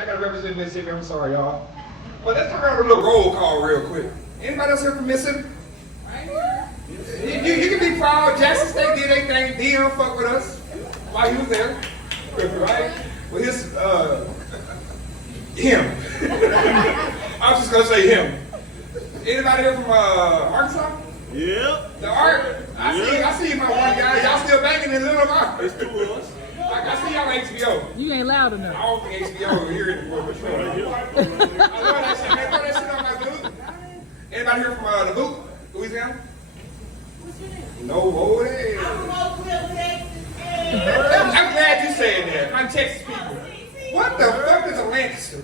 I gotta represent Mississippi. I'm sorry, y'all. But let's turn around a little roll call real quick. Anybody else here from Mississippi? You can be proud. Jackson State did their thing. Dion fuck with us while he was there, right? Well, him. I was just gonna say him. Anybody here from Arkansas? Yeah. The art. I see my one guy. Y'all still banging in Little Rock. It's 2 of us. I see y'all on HBO. You ain't loud enough. I don't think HBO here anymore, but sure. I love that shit, man. Throw that shit on my boot. Anybody here from the boot? Louisiana? What's your name? No way. I'm from Oakville, Texas. I'm glad you said that. I'm Texas people. What the fuck is a Lancaster?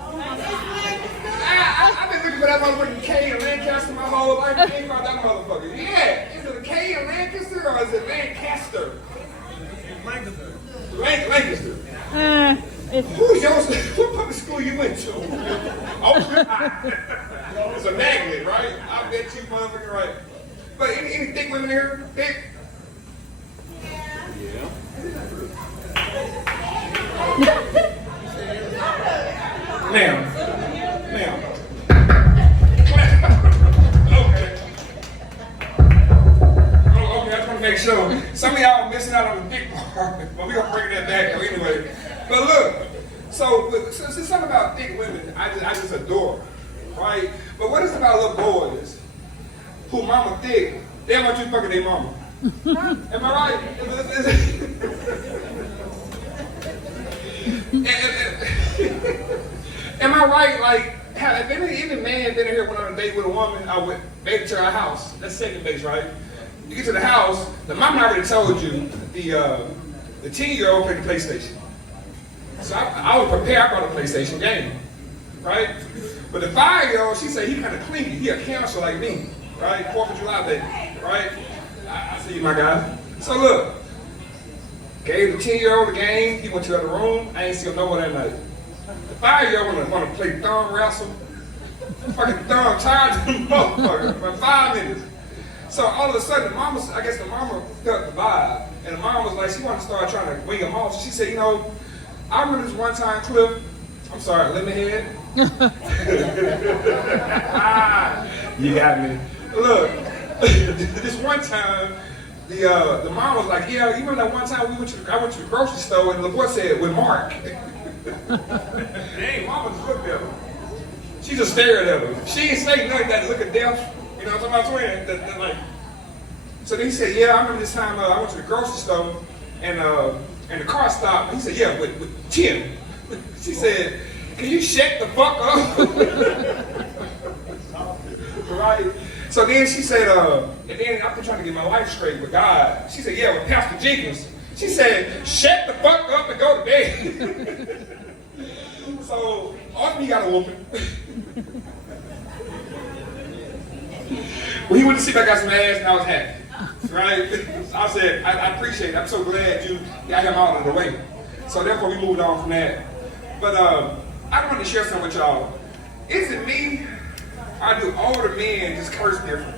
I've been looking for that motherfucking K in Lancaster my whole life. I ain't found that motherfucker. Yeah. Is it a K in Lancaster or is it Lancaster? Lancaster. Lancaster. Who's yours? What public school you went to? Oh, it's a magnet, right? I bet you motherfucking right. But any thick women here? Thick? Yeah. Ma'am. Okay. Oh, okay, I just want to make sure. Some of y'all missing out on the big part, but we're gonna bring that back though anyway. But look, so it's something about thick women I just adore, right? But what is it about little boys who mama thick? They don't want you fucking their mama. Am I right? Am I right? Like, if any man been in here went on a date with a woman, I would make it to our house. That's second base, right? You get to the house, the mama already told you the 10-year-old played the PlayStation. So I was prepared. I brought a PlayStation game, right? But the 5-year-old, she said he kind of clingy. He a cancer like me, right? 4th of July baby, right? I see you, my guy. So look, gave the 10-year-old the game. He went to the other room. I ain't see him nowhere that night. The 5-year-old want to play thumb wrestle. Fucking thumb tired to the motherfucker for 5 minutes. So all of a sudden, I guess the mama felt the vibe, and the mom was like, she wanted to start trying to wing him off. So she said, you know, I remember this one time, Cliff. I'm sorry, Lemonhead. You got me. Look, this one time, the mom was like, yeah, you remember that one time I went to the grocery store and the boy said, with Mark. Dang, mama just looked at him. She just stared at him. She ain't say nothing that look at death. You know what I'm talking about, twin? That like. So then he said, yeah, I remember this time I went to the grocery store and the car stopped. He said, yeah, with Tim. She said, can you shut the fuck up? Right? So then she said, and then I'm trying to get my life straight with God. She said, yeah, with Pastor Jenkins. She said, shut the fuck up and go to bed. So, ultimately, he got a whooping. Well, he went to see if I got some ass, and I was happy. Right? I said, I appreciate it. I'm so glad you got him out of the way. So, therefore, we moved on from that. But I wanted to share something with y'all. Is it me? Or do older men just curse different?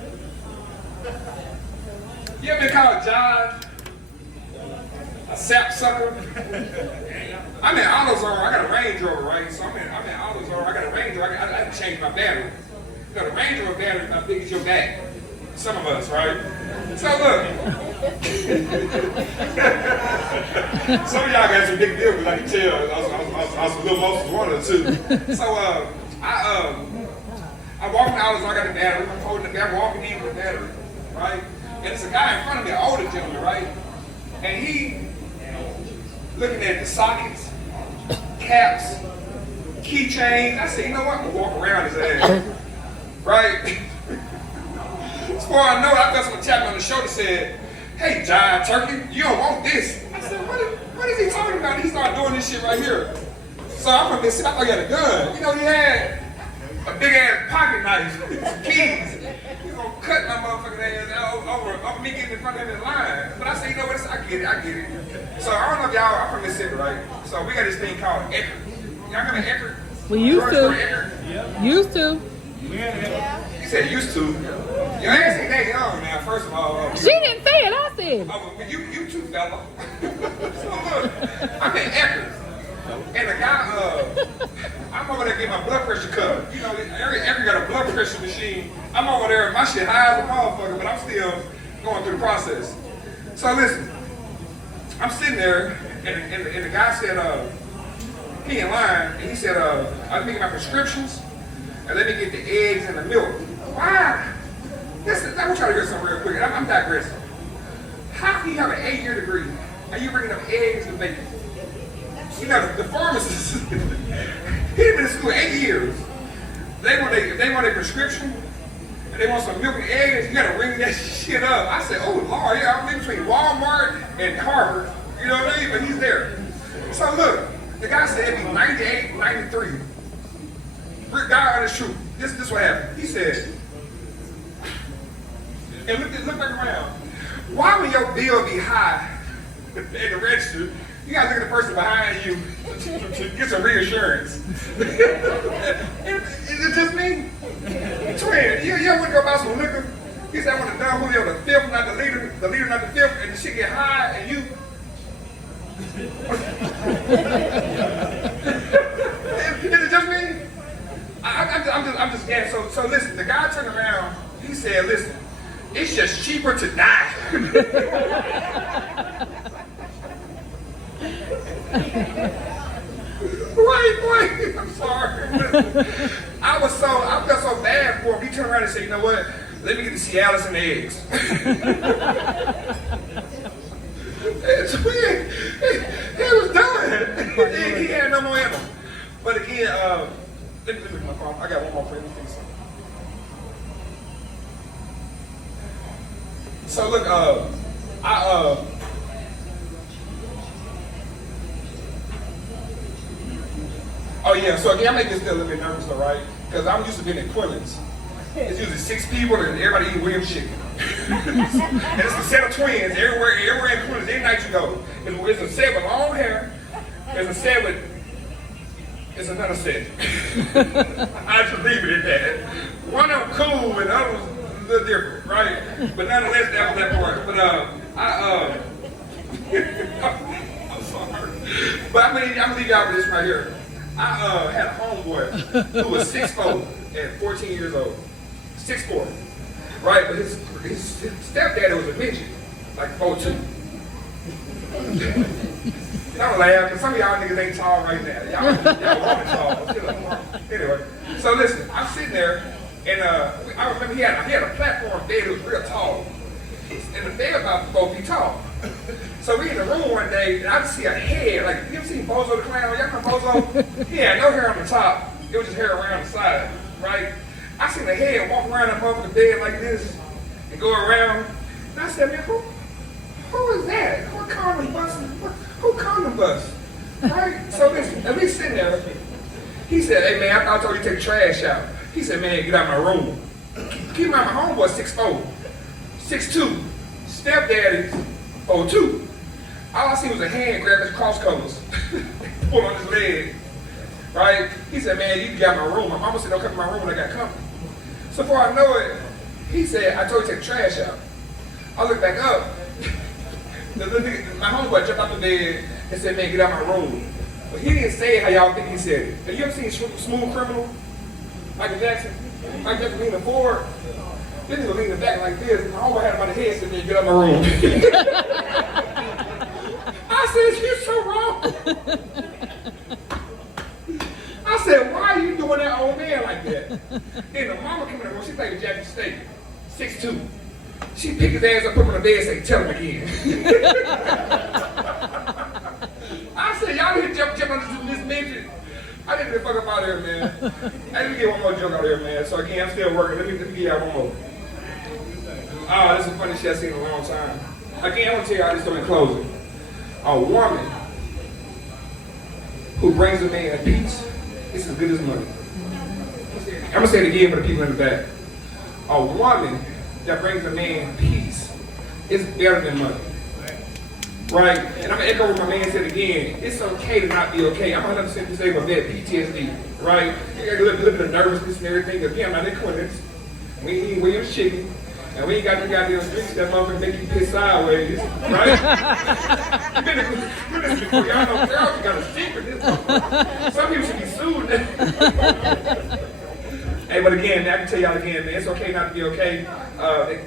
You ever been called a jive? A sapsucker? I'm in AutoZone. I got a Range Rover, right? So I'm in AutoZone. I got a Range Rover. I had to change my battery. You know, the Range Rover battery is not big as your back. Some of us, right? So look. Some of y'all got some big deal, but I can tell. I was a little most one or two. So I walk in the AutoZone. I got the battery. I'm holding the battery, walking in with the battery, right? And there's a guy in front of me, an older gentleman, right? And he looking at the sockets, caps, keychains. I said, you know what? I'm gonna walk around his ass. Right? As far as I know, I felt someone tap me on the shoulder said, hey, Giant Turkey, you don't want this. I said, what is he talking about? He started doing this shit right here. So I'm from Mississippi, I thought he had a gun. You know, he had a big ass pocket knife, some keys. He's gonna cut my motherfucking ass over me getting in front of him in line. But I said, you know what? I get it. So I don't know if y'all, I'm from Mississippi, right? So we got this thing called Eckerd. Y'all got an Eckerd? We used to. Yeah. Used to. Yeah. He said used to. You ain't saying that young now, first of all. She didn't say it, I said. Oh, well, you too, fella. So look, I'm in Eckerd. And the guy, I'm over there getting my blood pressure cut. You know, every got a blood pressure machine. I'm over there, my shit high as a motherfucker, but I'm still going through the process. So listen, I'm sitting there, and the guy said, he in line, and he said, I'm making my prescriptions, and let me get the eggs and the milk. Why? Listen, I'm trying to hear something real quick. I'm digressing. How can you have an 8-year degree and you bringing up eggs and bacon? You know, the pharmacist, he'd been in school 8 years. If they want a prescription and they want some milk and eggs, you gotta ring that shit up. I said, oh Lord, yeah, I'm in between Walmart and Harvard. You know what I mean? But he's there. So look, the guy said it'd be 98, 93. God honest truth. This is what happened. He said, and look back around. Why when your bill be high at the register, you gotta look at the person behind you to get some reassurance? Is it just me? Twin, you ever want to go buy some liquor? He said, I want to Don Julio the fifth, not the leader not the fifth, and the shit get high, and you. Is it just me? I'm just getting so listen, the guy turned around, he said, listen, it's just cheaper to die. Wait, I'm sorry. I felt so bad for him. He turned around and said, you know what? Let me get the Cialis and the eggs. He was done. He had no more ammo. But again, let me look at my phone. I got one more friend. So look, oh yeah, so again, I make this still a little bit nervous, all right? Because I'm used to being in Quillen's. It's usually 6 people and everybody eating Williams chicken. And it's a set of twins everywhere in Quillen's. Every night you go. It's a set with long hair. There's a set with, it's another set. I just leave it at that. One of them cool and the other one's a little different, right? But nonetheless, that was that part. But I'm sorry. But I'm gonna leave y'all with this right here. I had a homeboy who was 6'4" at 14 years old. 6'4", right? But his stepdaddy was a midget, like 4'2". Don't laugh, because some of y'all niggas ain't tall right now. Y'all want tall. Anyway, so listen, I'm sitting there, and I remember he had a platform bed that was real tall. And the bed about 4 feet tall. So we in the room one day, and I just see a head, like, you ever seen Bozo the Clown? Y'all know Bozo? He had no hair on the top, it was just hair around the side, right? I seen the head walk around above the bed like this, and go around, and I said, man, who is that? Who condom bust? Right? So listen, at least sitting there, he said, hey man, I told you to take the trash out. He said, man, get out of my room. Keep in mind, my homeboy 6'4", 6'2", stepdaddy's 4'2". All I see was a hand grab his cross colors, pull on his leg, right? He said, man, you can get out of my room. My mama said, don't come to my room when I got company. So before I know it, he said, I told you to take the trash out. I look back up, my homeboy jumped out the bed and said, man, get out of my room. But he didn't say it how y'all think he said it. Have you ever seen Smooth Criminal? Michael Jackson? Michael Jackson leaning forward. This nigga leaning back like this. My homeboy had him by the head, said, man, get out of my room. I said, you're so wrong. I said, why are you doing that old man like that? Then the mama came in the room, she played with Jackie State, 6'2". She picked his ass up, put him on the bed, and said, tell him again. I said, y'all need to jump on this midget. I didn't get the fuck up out of here, man. Let me get one more joke out of here, man. So again, I'm still working. Let me give y'all one more. Oh, this is the funniest shit I've seen in a long time. Again, I want to tell y'all this story in closing. A woman who brings a man peace is as good as money. I'm going to say it again for the people in the back. A woman that brings a man peace is better than money. Right? And I'm going to echo what my man said again. It's okay to not be okay. I'm 100% disabled with PTSD. Right? You got a little bit of nervousness and everything. Again, I'm not in Quillen's. We eat Williams chicken. And we ain't got no goddamn streets that motherfucker make you piss sideways, right? You been to this before. Y'all know girls got a secret. This some people should be sued. Hey, but again, I can tell y'all again, man, it's okay not to be okay.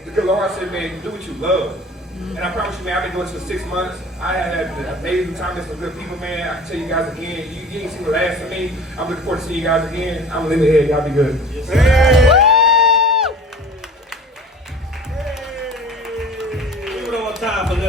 The good Lord said, man, do what you love. And I promise you, man, I've been doing this for 6 months. I have had an amazing time with some good people, man. I can tell you guys again, you ain't seen the last of me. I'm looking forward to seeing you guys again. I'm Lemonhead. Y'all be good. Hey.